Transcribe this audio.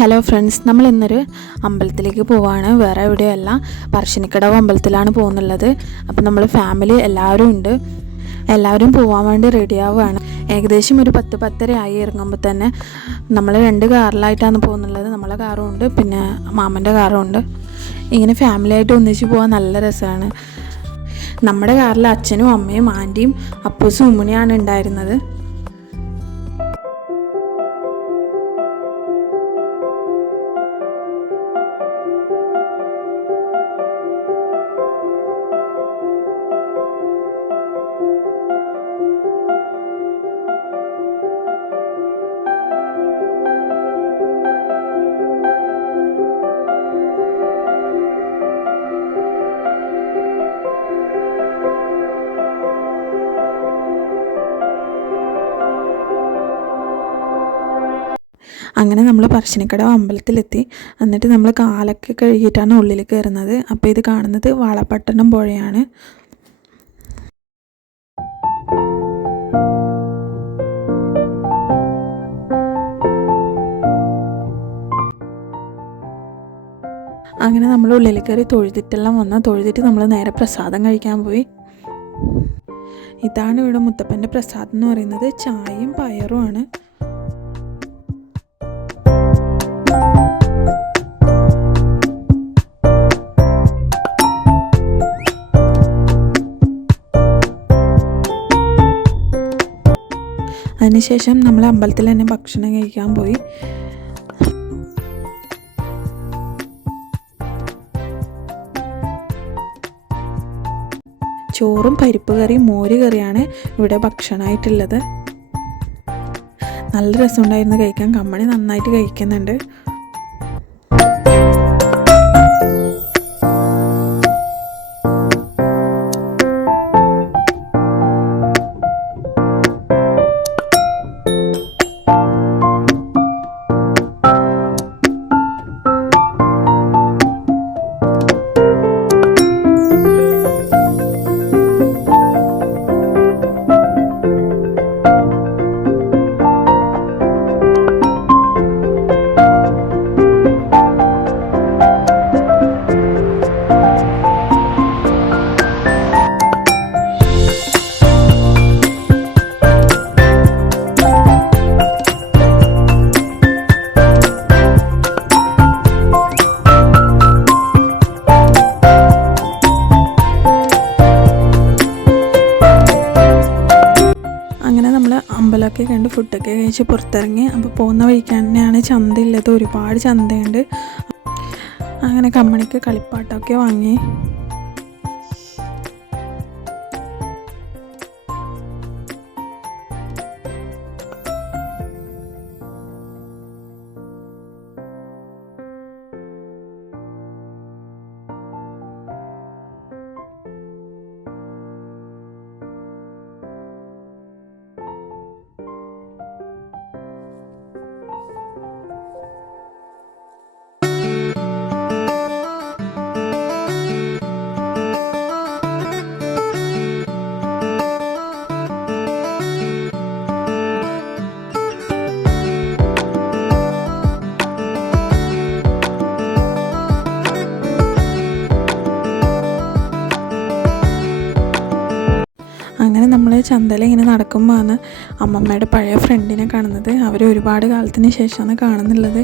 Hello friends നമ്മൾ ഇന്നൊരു അമ്പലത്തിലേക്ക് പോവാണ്. വേറെ എവിടെയല്ല പറശ്ശിനിക്കടവ് അമ്പലത്തിലാണ് പോകുന്നുള്ളത്. അപ്പം നമ്മൾ ഫാമിലി എല്ലാവരും ഉണ്ട്. എല്ലാവരും പോകാൻ വേണ്ടി റെഡി ആവുകയാണ്. ഏകദേശം ഒരു പത്ത് പത്തര ആയി ഇറങ്ങുമ്പോൾ തന്നെ നമ്മൾ രണ്ട് കാറിലായിട്ടാണ് പോകുന്നുള്ളത്. നമ്മളെ കാറും ഉണ്ട് പിന്നെ മാമന്റെ കാറും ഉണ്ട്. ഇങ്ങനെ ഫാമിലി ആയിട്ട് ഒന്നിച്ച് പോകാൻ നല്ല രസമാണ്. നമ്മുടെ കാറിൽ അച്ഛനും അമ്മയും ആന്റിയും അപ്പൂസും ഉമ്മണിയാണ് ഉണ്ടായിരുന്നത്. അങ്ങനെ നമ്മൾ പറശ്ശിനിക്കടവ് അമ്പലത്തിലെത്തി. എന്നിട്ട് നമ്മൾ കാലൊക്കെ കഴുകിയിട്ടാണ് ഉള്ളിൽ കയറുന്നത് അപ്പോൾ ഇത് കാണുന്നത് വാളപ്പട്ടണം പുഴയാണ്. അങ്ങനെ നമ്മൾ ഉള്ളിൽ കയറി തൊഴുതിട്ടെല്ലാം വന്ന്. തൊഴുതിട്ട് നമ്മൾ നേരെ പ്രസാദം കഴിക്കാൻ പോയി. ഇതാണ് ഇവിടെ മുത്തപ്പന്റെ പ്രസാദം എന്ന് പറയുന്നത്. ചായയും പയറുമാണ് അതിനുശേഷം നമ്മൾ അമ്പലത്തിൽ തന്നെ ഭക്ഷണം കഴിക്കാൻ പോയി. ചോറും പരിപ്പ് കറിയും മോര് കറിയാണ് ഇവിടെ ഭക്ഷണമായിട്ടുള്ളത്. നല്ല രസമുണ്ടായിരുന്നു കഴിക്കാൻ. കമ്മണി നന്നായിട്ട് കഴിക്കുന്നുണ്ട്. അമ്പലമൊക്കെ കണ്ട് ഫുഡൊക്കെ കഴിച്ച് പുറത്തിറങ്ങി. അപ്പോൾ പോകുന്ന വഴിക്ക് തന്നെയാണ് ചന്തയുള്ളത് ഒരുപാട് ചന്തയുണ്ട്. അങ്ങനെ കമ്മണിക്ക് കളിപ്പാട്ടമൊക്കെ വാങ്ങി. അങ്ങനെ നമ്മൾ ചന്തയിൽ ഇങ്ങനെ നടക്കുമ്പോഴാണ് അമ്മമ്മയുടെ പഴയ ഫ്രണ്ടിനെ കാണുന്നത്. അവർ ഒരുപാട് കാലത്തിന് ശേഷമാണ് കാണുന്നുള്ളത്.